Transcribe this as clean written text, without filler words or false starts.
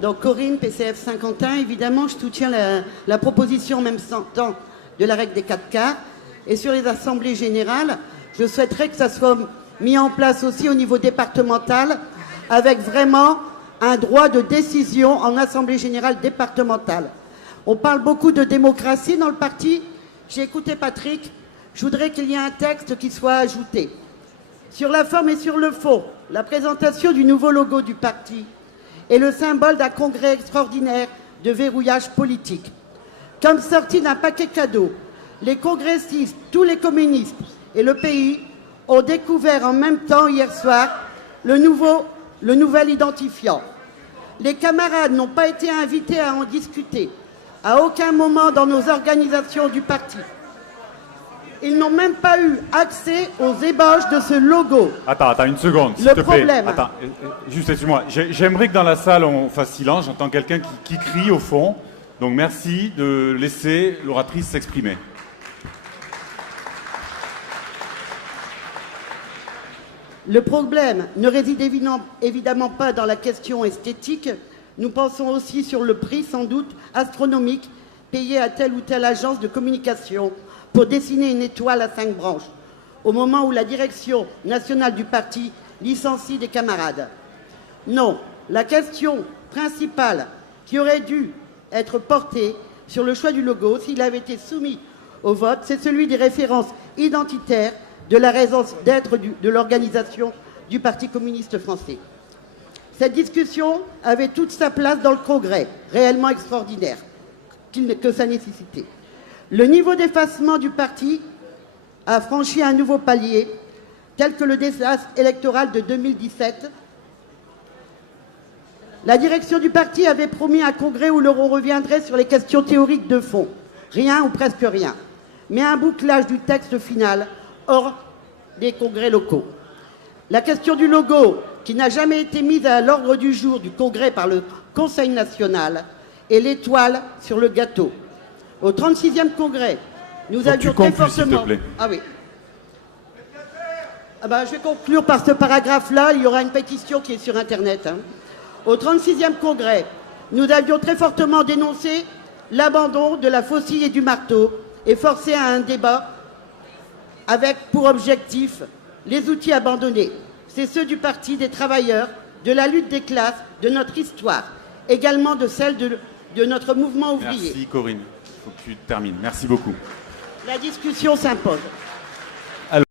Donc Corinne, PCF Saint-Quentin, évidemment, je soutiens la proposition en même temps de la règle des 4 quarts. Et sur les assemblées générales, je souhaiterais que ça soit mis en place aussi au niveau départemental, avec vraiment un droit de décision en assemblée générale départementale. On parle beaucoup de démocratie dans le parti. J'ai écouté Patrick. Je voudrais qu'il y ait un texte qui soit ajouté. Sur la forme et sur le fond, la présentation du nouveau logo du parti est le symbole d'un congrès extraordinaire de verrouillage politique. Comme sorti d'un paquet cadeau, les congressistes, tous les communistes et le pays ont découvert en même temps hier soir le nouvel identifiant. Les camarades n'ont pas été invités à en discuter à aucun moment dans nos organisations du parti. Ils n'ont même pas eu accès aux ébauches de ce logo. Attends, une seconde, s'il te plaît. Problème. Attends, juste excuse-moi. J'aimerais que dans la salle, on fasse silence. J'entends quelqu'un qui crie au fond. Donc merci de laisser l'oratrice s'exprimer. Le problème ne réside évidemment pas dans la question esthétique. Nous pensons aussi sur le prix, sans doute astronomique, payé à telle ou telle agence de communication pour dessiner une étoile à 5 branches, au moment où la direction nationale du parti licencie des camarades. Non, la question principale qui aurait dû être portée sur le choix du logo, s'il avait été soumis au vote, c'est celui des références identitaires de la raison d'être de l'organisation du Parti communiste français. Cette discussion avait toute sa place dans le congrès, réellement extraordinaire, que sa nécessité. Le niveau d'effacement du parti a franchi un nouveau palier, tel que le désastre électoral de 2017. La direction du parti avait promis un congrès où l'on reviendrait sur les questions théoriques de fond. Rien ou presque rien. Mais un bouclage du texte final hors des congrès locaux. La question du logo, qui n'a jamais été mise à l'ordre du jour du congrès par le Conseil national, est l'étoile sur le gâteau. Au 36e congrès, nous avions très fortement... Ah oui. Je vais conclure par ce paragraphe-là. Il y aura une pétition qui est sur Internet. Au 36e congrès, nous avions très fortement dénoncé l'abandon de la faucille et du marteau et forcé à un débat avec pour objectif les outils abandonnés. C'est ceux du Parti des travailleurs, de la lutte des classes, de notre histoire, également de celle de notre mouvement ouvrier. Merci Corinne. Il faut que tu termines. Merci beaucoup. La discussion s'impose.